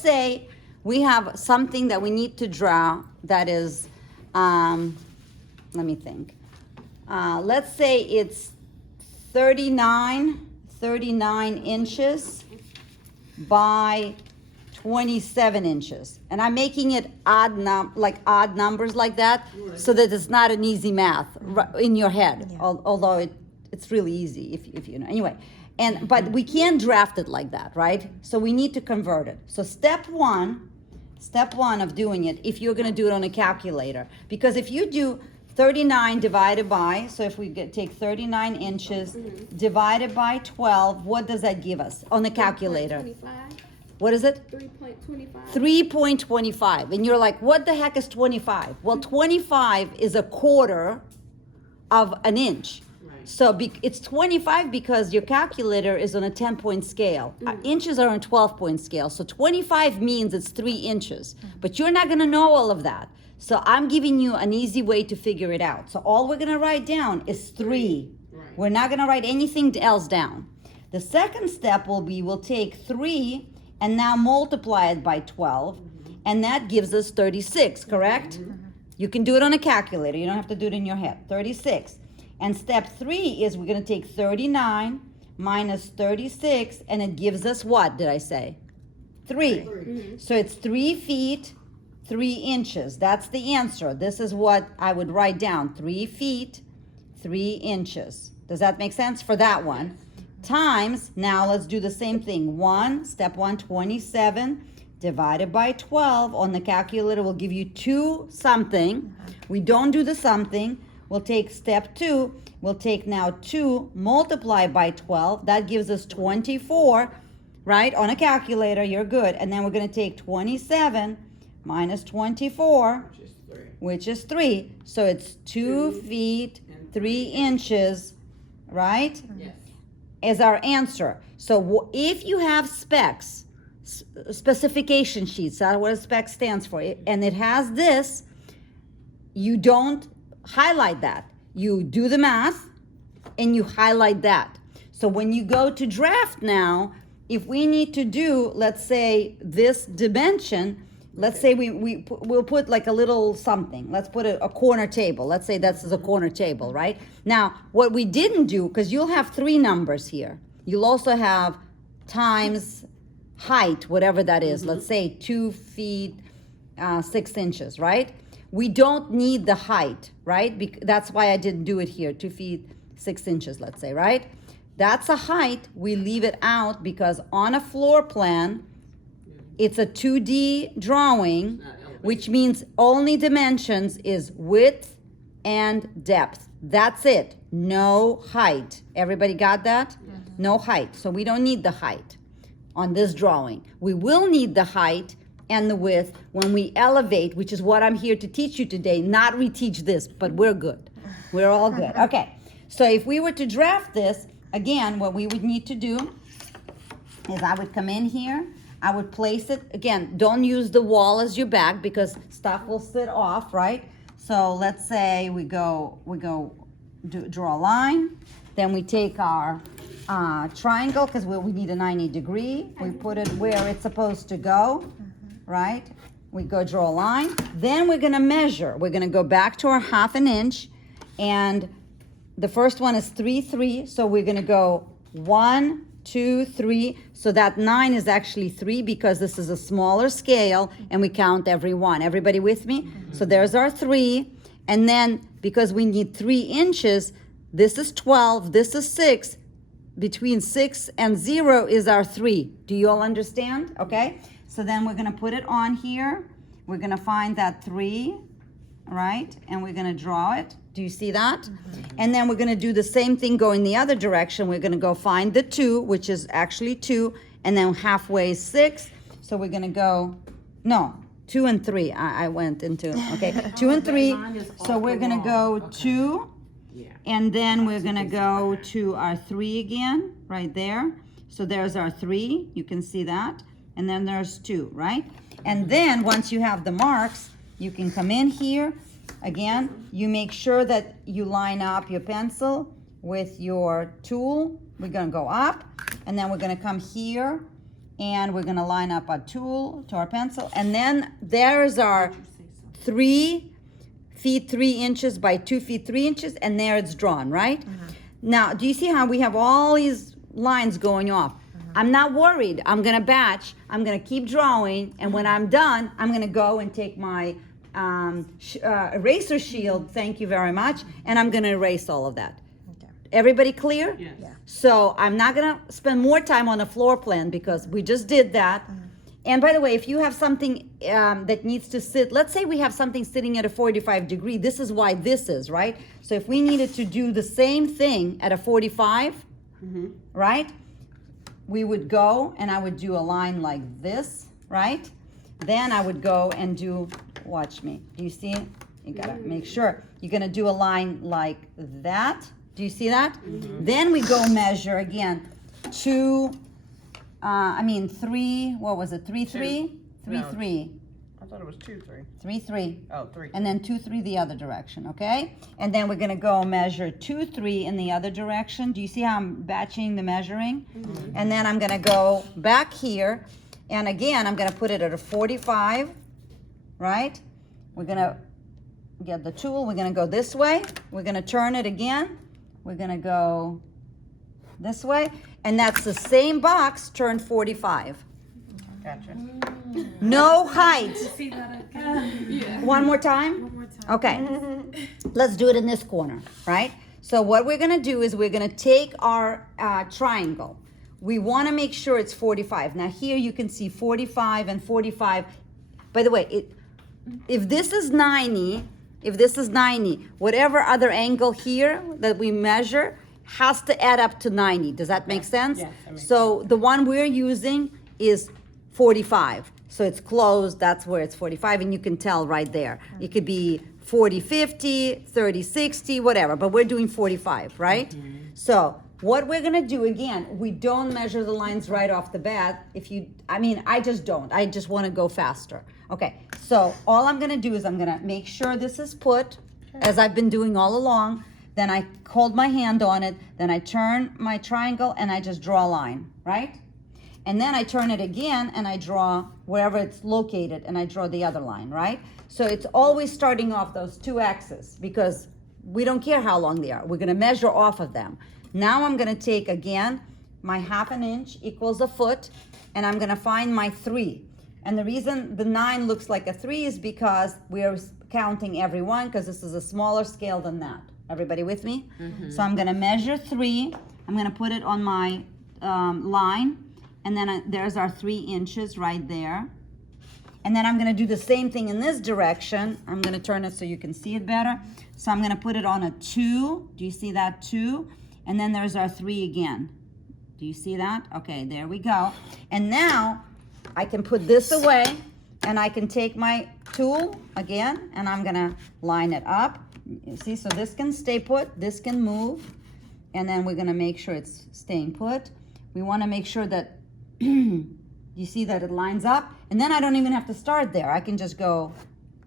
Say we have something that we need to draw that is, let me think. Let's say it's 39 inches by 27 inches. And I'm making it odd numbers like that, so that it's not an easy math in your head, although it's really easy if you know. Anyway, but we can't draft it like that, right? So we need to convert it. So step one of doing it, if you're gonna do it on a calculator, because if you do 39 divided by, so if we take 39 inches divided by 12, what does that give us on the calculator? 3.25. What is it? 3.25. 3.25. And you're like, what the heck is 25? Well, 25 is a quarter of an inch. So it's 25 because your calculator is on a 10-point scale. Inches are on a 12-point scale. So 25 means it's 3 inches. But you're not going to know all of that. So I'm giving you an easy way to figure it out. So all we're going to write down is 3. We're not going to write anything else down. The second step will be we'll take 3 and now multiply it by 12. And that gives us 36, correct? You can do it on a calculator. You don't have to do it in your head. 36. And step 3 is we're going to take 39 minus 36, and it gives us what did I say? 3. So it's 3 feet, 3 inches. That's the answer. This is what I would write down. 3 feet, 3 inches. Does that make sense for that one? Times, now let's do the same thing. Step 1, 27 divided by 12 on the calculator will give you 2 something. We don't do the something. We'll take step 2. We'll take now 2 multiplied by 12. That gives us 24, right? On a calculator, you're good. And then we're going to take 27 minus 24, which is 3. So it's 2 feet, 3 inches, right? Yes. Is our answer. So if you have specs, specification sheets, that's what a spec stands for, and it has this, you don't highlight that. You do the math and you highlight that. So when you go to draft now, if we need to do, let's say this dimension, let's say we'll put like a little something. Let's put a corner table. Let's say that's a corner table, right? Now, what we didn't do, because you'll have 3 numbers here. You'll also have times height, whatever that is. Let's say 2 feet, 6 inches, right? We don't need the height, right? That's why I didn't do it here, 2 feet, 6 inches, let's say, right? That's a height. We leave it out because on a floor plan, it's a 2D drawing, which means only dimensions is width and depth. That's it. No height. Everybody got that? No height. So we don't need the height on this drawing. We will need the height and the width when we elevate, which is what I'm here to teach you today, not reteach this, but we're good. We're all good. Okay, so if we were to draft this, again, what we would need to do is I would come in here, I would place it, again, don't use the wall as your back because stuff will sit off, right? So let's say we draw a line, then we take our triangle, because we need a 90-degree, we put it where it's supposed to go, right? We go draw a line. Then we're going to measure. We're going to go back to our 1/2 inch. And the first one is 3, 3. So we're going to go 1, 2, 3. So that 9 is actually 3 because this is a smaller scale and we count every one. Everybody with me? So there's our 3. And then because we need 3 inches, this is 12, this is 6. Between 6 and 0 is our 3. Do you all understand? Okay. So then we're going to put it on here. We're going to find that 3, right? And we're going to draw it. Do you see that? And then we're going to do the same thing going the other direction. We're going to go find the 2, which is actually 2, and then halfway is 6. So we're going to go, no, 2 and 3. I went into, okay, 2 and 3. So we're going to go 2, and then we're going to go to our 3 again, right there. So there's our 3. You can see that. And then there's 2, right? And then once you have the marks, you can come in here. Again, you make sure that you line up your pencil with your tool. We're going to go up, and then we're going to come here and we're gonna line up our tool to our pencil, and then there's our 3 feet 3 inches by 2 feet 3 inches, and there it's drawn, right? Now, do you see how we have all these lines going off? I'm not worried. I'm gonna batch. I'm gonna keep drawing, and when I'm done, I'm gonna go and take my eraser shield, thank you very much, and I'm gonna erase all of that. Okay. Everybody clear? Yes. Yeah. So I'm not gonna spend more time on a floor plan because we just did that. And by the way, if you have something that needs to sit, let's say we have something sitting at a 45 degree, this is why this is, right? So if we needed to do the same thing at a 45, right? We would go and I would do a line like this, right? Then I would go and do, watch me, do you see it? You gotta make sure. You're gonna do a line like that. Do you see that? Then we go measure again, 3, what was it, 3, 3? 3, No. 3, I thought it was 2, 3. 3, 3. Oh, 3. And then 2, 3 the other direction, okay? And then we're gonna go measure 2, 3 in the other direction. Do you see how I'm batching the measuring? And then I'm gonna go back here, and again, I'm gonna put it at a 45, right? We're gonna get the tool, we're gonna go this way, we're gonna turn it again, we're gonna go this way, and that's the same box turned 45. Gotcha. No height. See that again? Yeah. One more time? One more time. Okay, let's do it in this corner, right? So what we're gonna do is we're gonna take our triangle. We wanna make sure it's 45. Now here you can see 45 and 45. By the way, if this is 90, whatever other angle here that we measure has to add up to 90. Does that make sense? Yes, that makes So the one we're using is 45. So it's closed, that's where it's 45, and you can tell right there. It could be 40, 50, 30, 60, whatever, but we're doing 45, right? So what we're gonna do, again, we don't measure the lines right off the bat. I just don't. I just wanna go faster. Okay, so all I'm gonna do is I'm gonna make sure this is put, as I've been doing all along. Then I hold my hand on it, then I turn my triangle and I just draw a line, right? And then I turn it again and I draw wherever it's located and I draw the other line, right? So it's always starting off those 2 axes because we don't care how long they are. We're gonna measure off of them. Now I'm gonna take again, my 1/2 inch equals a foot, and I'm gonna find my 3. And the reason the 9 looks like a 3 is because we're counting every one because this is a smaller scale than that. Everybody with me? So I'm gonna measure 3. I'm gonna put it on my line, and then there's our 3 inches right there. And then I'm gonna do the same thing in this direction. I'm gonna turn it so you can see it better. So I'm gonna put it on a 2. Do you see that 2? And then there's our 3 again. Do you see that? Okay, there we go. And now I can put this away, and I can take my tool again, and I'm gonna line it up. You see, so this can stay put, this can move, and then we're gonna make sure it's staying put. We wanna make sure that, you see that it lines up, and then I don't even have to start there. I can just go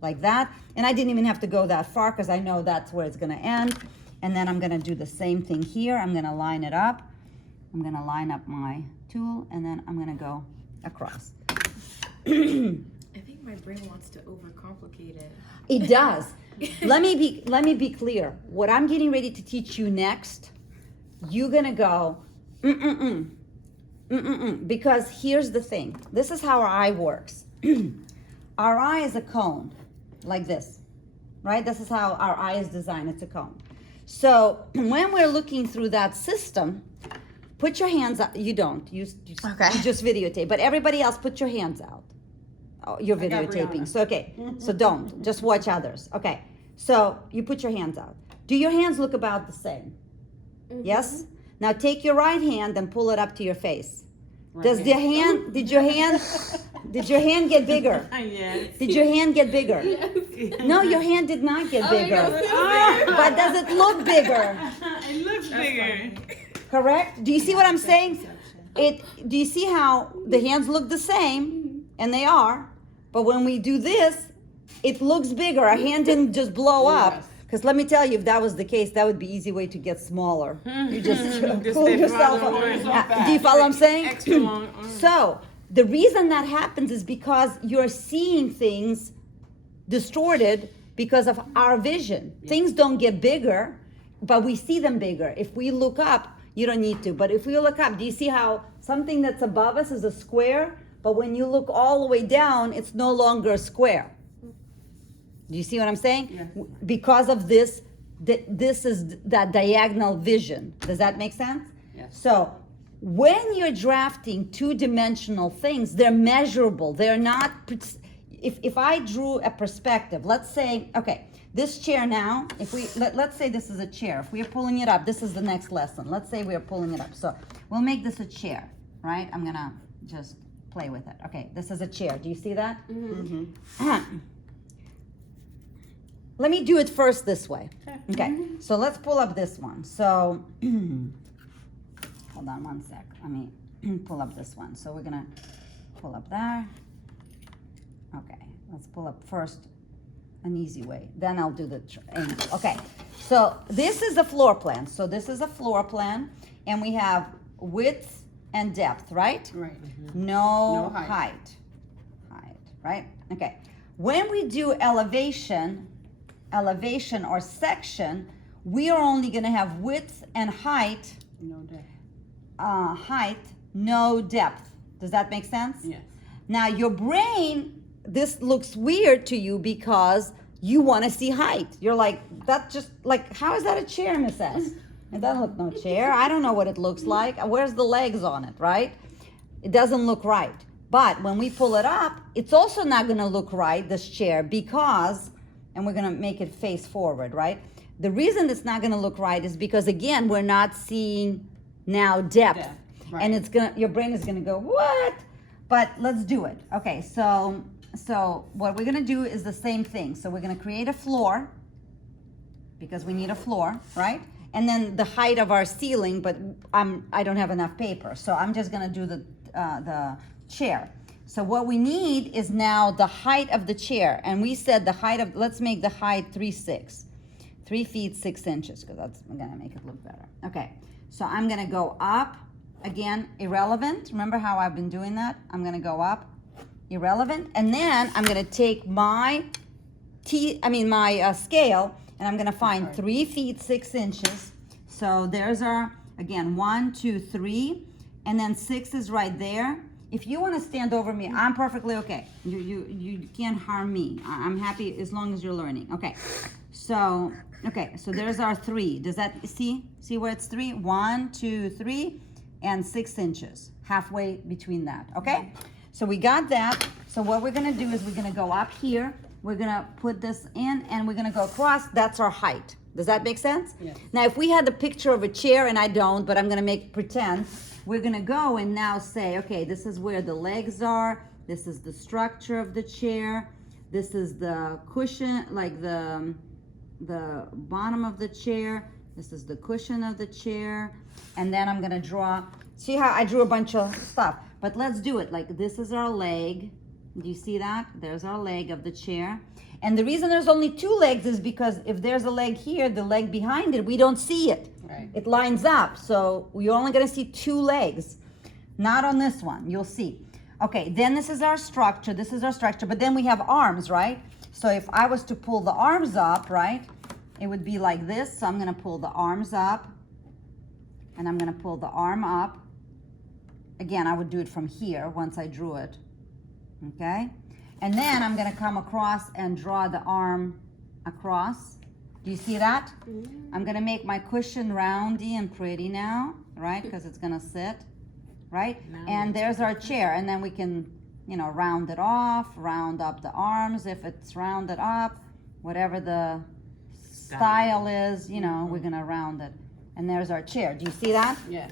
like that, and I didn't even have to go that far because I know that's where it's gonna end. And then I'm gonna do the same thing here. I'm gonna line it up. I'm gonna line up my tool, and then I'm gonna go across. I think my brain wants to overcomplicate it. It does. Let me be clear. What I'm getting ready to teach you next, you're gonna go, because here's the thing. This is how our eye works. Our eye is a cone, like this, right? This is how our eye is designed. It's a cone. So when we're looking through that system, put your hands out. You don't. You just videotape. But everybody else, put your hands out. Oh, you're videotaping. So okay. So don't. Just watch others. Okay. So you put your hands out. Do your hands look about the same? Yes? Now take your right hand and pull it up to your face. Did your hand get bigger? Yes. Did your hand get bigger? No, your hand did not get bigger. But does it look bigger? It looks bigger. Correct? Do you see what I'm saying? Do you see how the hands look the same? And they are. But when we do this, it looks bigger. Our hand didn't just blow up. Because let me tell you, if that was the case, that would be an easy way to get smaller. You just pull yourself up. Do you follow what I'm saying? Extra long. So The reason that happens is because you're seeing things distorted because of our vision. Things don't get bigger, but we see them bigger. If we look up, you don't need to, but if we look up, do you see how something that's above us is a square, but when you look all the way down, it's no longer a square? Do you see what I'm saying? Yeah. Because of this, this is that diagonal vision. Does that make sense? Yes. So when you're drafting two-dimensional things, they're measurable. They're not, if I drew a perspective, let's say, okay, this chair now, if we, let's say this is a chair. If we are pulling it up, this is the next lesson. Let's say we are pulling it up. So we'll make this a chair, right? I'm gonna just play with it. Okay, this is a chair. Do you see that? Let me do it first this way. Okay, so let's pull up this one. So, hold on one sec. Let me pull up this one. So we're gonna pull up there. Okay, let's pull up first an easy way. Then I'll do the angle. Okay, so this is a floor plan. So this is a floor plan, and we have width and depth, right? Right. No, No height. height, right? Okay. When we do elevation or section, we are only going to have width and height, No doubt. height, no depth. Does that make sense? Yes. Now your brain, this looks weird to you because you want to see height. You're like, that just like, how is that a chair, Miss S? It doesn't look no chair. I don't know what it looks like. Where's the legs on it, right? It doesn't look right. But when we pull it up, it's also not going to look right, this chair, because, and we're going to make it face forward, right? The reason it's not going to look right is because, again, we're not seeing now depth. Depth, right. And it's going to, your brain is going to go, what? But let's do it. Okay, so what we're going to do is the same thing. So we're going to create a floor, because we need a floor, right? And then the height of our ceiling, but I don't have enough paper, so I'm just gonna do the chair. So what we need is now the height of the chair, and we said the height of, let's make the height 3 feet 6 inches, because that's gonna make it look better. Okay, so I'm gonna go up, again, irrelevant. Remember how I've been doing that? I'm gonna go up, irrelevant, and then I'm gonna take my scale, and I'm gonna find 3 feet 6 inches. So there's our, again, 1, 2, 3, and then 6 is right there. If you wanna stand over me, I'm perfectly okay. You can't harm me. I'm happy as long as you're learning. Okay, so there's our 3. Does that, see where it's 3? 1, 2, 3, and 6 inches, halfway between that, okay? So we got that. So what we're gonna do is we're gonna go up here, we're gonna put this in, and we're gonna go across. That's our height. Does that make sense? Yes. Now, if we had the picture of a chair, and I don't, but I'm gonna make pretend, we're gonna go and now say, okay, this is where the legs are, this is the structure of the chair, this is the cushion, like the bottom of the chair, this is the cushion of the chair, and then I'm gonna draw, see how I drew a bunch of stuff, but let's do it. Like, this is our leg. Do you see that? There's our leg of the chair. And the reason there's only 2 legs is because if there's a leg here, the leg behind it, we don't see it. Right. It lines up. So you're only gonna see 2 legs. Not on this one, you'll see. Okay, then this is our structure, but then we have arms, right? So if I was to pull the arms up, right, it would be like this. So I'm gonna pull the arms up, and I'm gonna pull the arm up. Again, I would do it from here once I drew it. Okay, and then I'm gonna come across and draw the arm across. Do you see that? I'm gonna make my cushion roundy and pretty now, right? Because it's gonna sit, right? And there's our chair, and then we can, round it off, round up the arms if it's rounded up, whatever the style is, we're gonna round it. And there's our chair. Do you see that? Yes.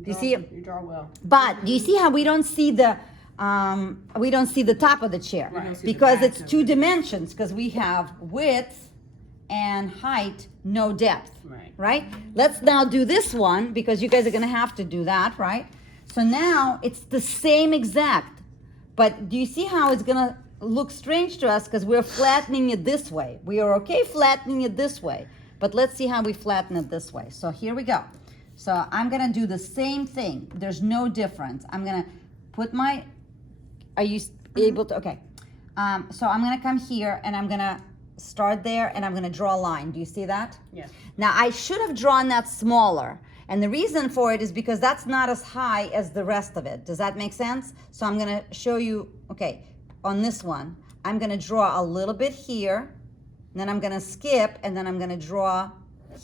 Do you see it? You draw well. But do you see how we don't see the top of the chair? Right. We don't see Because the it's back of 2 dimensions, because we have width and height, no depth. Right. Let's now do this one, because you guys are gonna have to do that, right? So now it's the same exact, but do you see how it's gonna look strange to us because we're flattening it this way. We are okay flattening it this way, but let's see how we flatten it this way. So here we go. So I'm gonna do the same thing. There's no difference. I'm gonna put my, are you able to, okay. So I'm gonna come here and I'm gonna start there and I'm gonna draw a line. Do you see that? Yes. Now I should have drawn that smaller. And the reason for it is because that's not as high as the rest of it. Does that make sense? So I'm gonna show you, okay, on this one, I'm gonna draw a little bit here, then I'm gonna skip, and then I'm gonna draw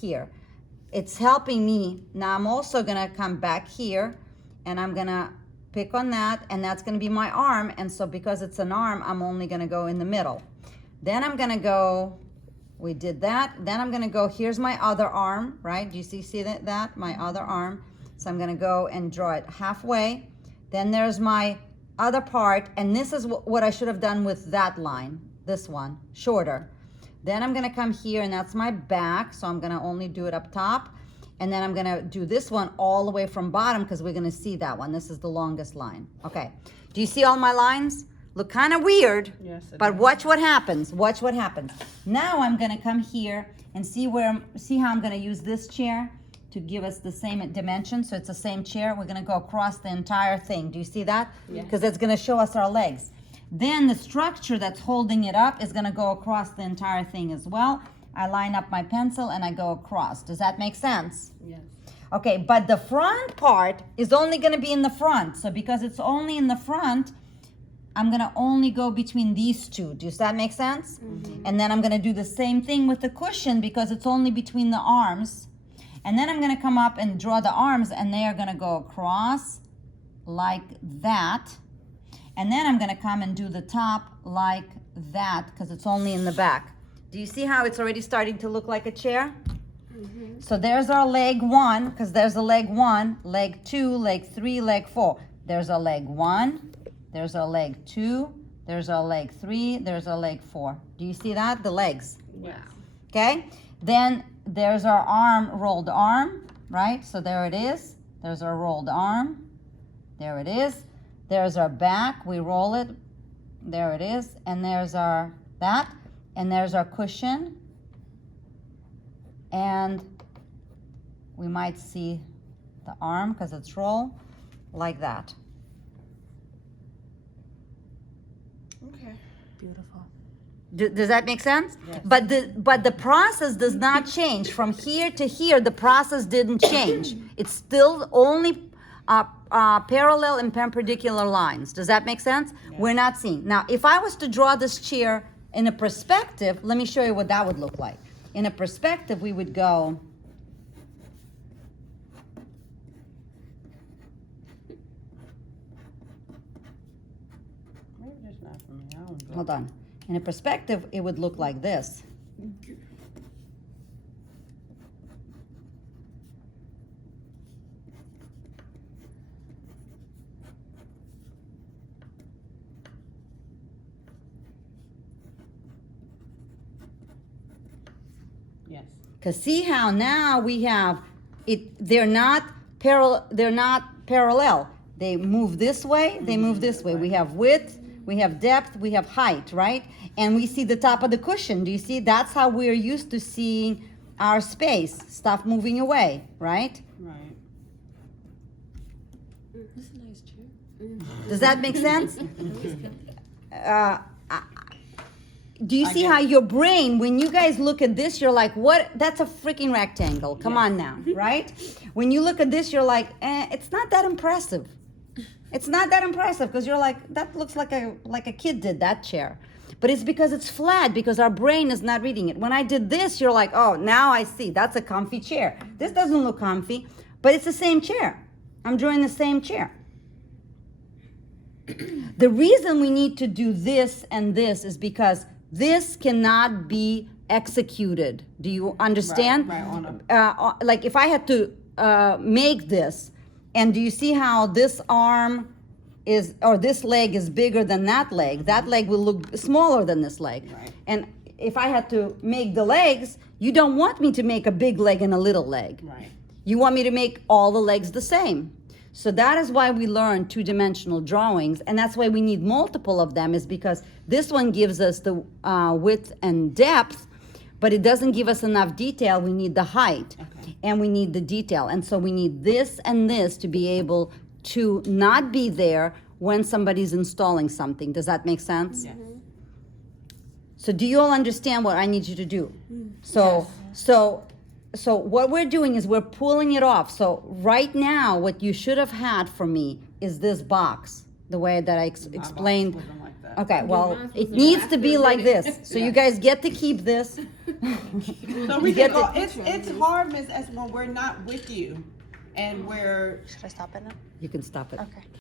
here. It's helping me. Now I'm also gonna come back here, and I'm gonna pick on that, and that's gonna be my arm, and so because it's an arm, I'm only gonna go in the middle. Then I'm gonna go, we did that. Then I'm gonna go, here's my other arm, right? Do you see that? My other arm. So I'm gonna go and draw it halfway. Then there's my other part, and this is what I should have done with that line, this one, shorter. Then I'm gonna come here, and that's my back, so I'm gonna only do it up top. And then I'm gonna do this one all the way from bottom, because we're gonna see that one. This is the longest line. Okay, do you see all my lines? Look kind of weird, Yes, it but does. watch what happens. Watch what happens. Now I'm gonna come here and see how I'm gonna use this chair to give us the same dimension. So it's the same chair. We're gonna go across the entire thing. Do you see that? Yes. Because it's gonna show us our legs. Then the structure that's holding it up is gonna go across the entire thing as well. I line up my pencil and I go across. Does that make sense? Yes. Okay, but the front part is only gonna be in the front. So because it's only in the front, I'm gonna only go between these two. Does that make sense? And then I'm gonna do the same thing with the cushion because it's only between the arms. And then I'm gonna come up and draw the arms, and they are gonna go across like that. And then I'm gonna come and do the top like that because it's only in the back. Do you see how it's already starting to look like a chair? So there's our leg one, because there's a leg one, leg two, leg three, leg four. There's a leg one, there's a leg two, there's a leg three, there's a leg four. Do you see that? The legs. Yes. Okay? Then there's our arm, rolled arm, right? So there it is. There's our rolled arm. There it is. There's our back. We roll it. There it is. And there's our that. And there's our cushion. And we might see the arm because it's roll like that. Okay. Beautiful. Does that make sense? Yes. But the process does not change from here to here. The process didn't change. It's still only parallel and perpendicular lines. Does that make sense? Yes. We're not seeing. Now, if I was to draw this chair in a perspective, let me show you what that would look like. In a perspective, we would go. Maybe just not for me. I don't go. Hold on. In a perspective, it would look like this. Yes. Because see how now we have it, they're not parallel. They move this way, they move this way. We have width, we have depth, we have height, right? And we see the top of the cushion. Do you see? That's how we're used to seeing our space, stuff moving away, right? Right. This is a nice chair. Does that make sense? Do you I see get how it. your brain, when you guys look at this, you're like, what? That's a freaking rectangle. Come on now, right? When you look at this, you're like, it's not that impressive. It's not that impressive because you're like, that looks like a kid did that chair. But it's because it's flat, because our brain is not reading it. When I did this, you're like, oh, now I see. That's a comfy chair. This doesn't look comfy, but it's the same chair. I'm drawing the same chair. The reason we need to do this and this is because this cannot be executed. Do you understand? Right, on a- Like if I had to make this, and do you see how this arm is, or this leg is bigger than that leg will look smaller than this leg. Right. And if I had to make the legs, you don't want me to make a big leg and a little leg. Right. You want me to make all the legs the same. So that is why we learn two-dimensional drawings, and that's why we need multiple of them, is because this one gives us the width and depth, but it doesn't give us enough detail. We need the height, and we need the detail. And so we need this and this to be able to not be there when somebody's installing something. Does that make sense? Yes. So do you all understand what I need you to do? So what we're doing is we're pulling it off. So right now, what you should have had for me is this box, the way that I My box explained. wasn't like that. Okay, well, mine it was needs like to be after like a this. minute. So you guys get to keep this. So we You get can go, the- it's hard, Miss S, when we're not with you and we're, Should I stop it now? You can stop it. Okay.